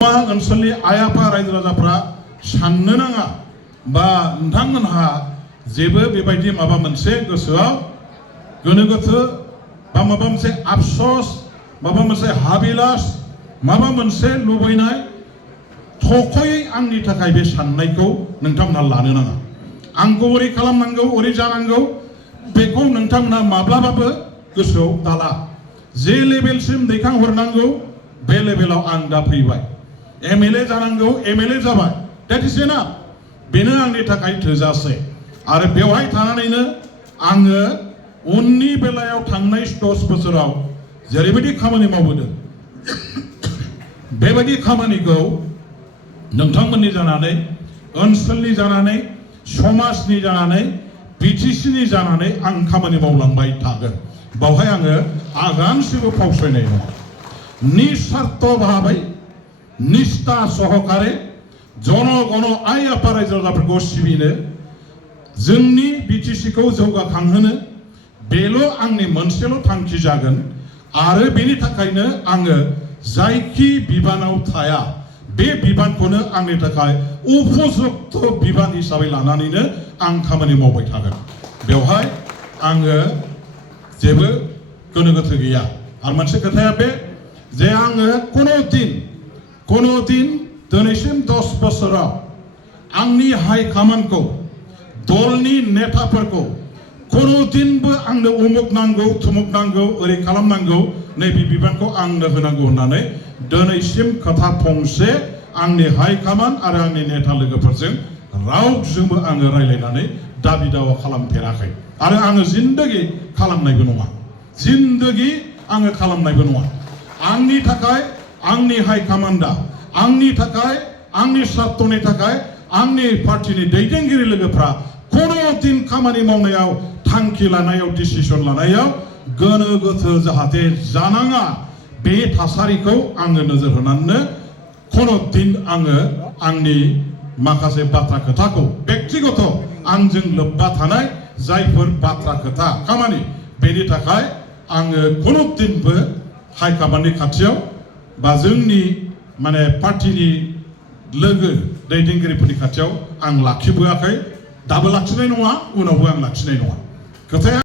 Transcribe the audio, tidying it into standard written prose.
ओनसोलनि आइ आफा रायजो राजाफ्रा साननो नाङा बा नोंथांमोनहा जेबो बेबायदि माबा मोनसे गोसोआव गोनो गोथो बा माबा मोनसे आफसोस माबा मोनसे हाबिलास माबा मोनसे लुबैनाय थखयै आंनि थाखाय बे साननायखौ नोंथांमोनहा लानो नाङा। आंखौ ओरै खालामनांगौ ओरै जानांगौ बेखौ नोंथांमोनहा माब्लाबाबो गोसोआव दाला। जे लेभेलसिम दैखांहरनांगौ बे लेभेलाव आं दा फैबाय। एमएलए जानांगौ एमएलए जाबाय। That is enough. बेनो आंनि थाखाय थोजासे। आरो बेवहाय थानानैनो आङो उननि बेलायाव थांनाय 10 बोसोराव जेरैबायदि खामानि मावबोदों बेबायदि खामानिखौ नोंथांमोननि जानानै ओनसोलनि जानानै समाजनि जानानै बिटिसिनि जानानै आं खामानि मावलांबाय थागोन। बावहाय आङो आगानसेबो फावसायनाय नङा। निस्वार्थ भाबै निष्ठा सहकारे जनगण आइ आफा रायजो राजाफोरखौ सिबिनो जोंनि बिटिसिखौ जौगाखांहोनो बेल' आंनि मोनसेल' थांखि जागोन। आरो बेनि थाखायनो आङो जायखि बिबानाव थाया बे बिबानखौनो आंनि थाखाय उपयुक्त बिबान हिसाबै लानानैनो आं खामानि मावबाय थागोन। बेवहाय आङो जेबो गोनो गोथो गैया। आरो मोनसे खोथाया बे जे आङो कोनो दिन दिनैसिम 10 बोसोराव आंनि हाइ कमान्डखौ दलनि नेताफोरखौ कोनो दिनबो आंनो उमुक नांगौ थुमुक नांगौ ओरै खालामनांगौ नैबे बिबानखौ आंनो होनांगौ होननानै दिनैसिम खोथा फंसे आंनि हाइ कमान्ड आरो आंनि नेता लोगोफोरजों रावजोंबो आङो रायलायनानै दाबि दावा खालामफेराखै। आरो आङो जिन्दगि खालामनायबो नङा। जिन्दगि आङो खालामनायबो नङा। आंनि थाखाय आंनि हाइ कमान्डआ आंनि थाखाय आंनि स्वार्थनि थाखाय आंनि पार्टीनि दैदेनगिरि लोगोफ्रा कोनो दिन खामानि मावनायाव थांखि लानायाव डिसिसन लानायाव गोनो गोथो जाहाथे जानाङा बे थासारिखौ आङो नोजोर होनानैनो कोनो दिन आङो आंनि माखासे बाथ्रा खोथाखौ व्यक्तिगत आंजों लोब्बा थानाय जायफोर बाथ्रा खोथा खामानि बेनि थाखाय आङो कोनो दिनबो हाइ कमान्डनि खाथियाव बा जोंनि माने पार्टीनि लोगो दैदेनगिरिफोरनि खाथियाव आं लाखिबोआखै। दाबो लाखिनाय नङा उनावबो आं लाखिनाय नङा। खोथाया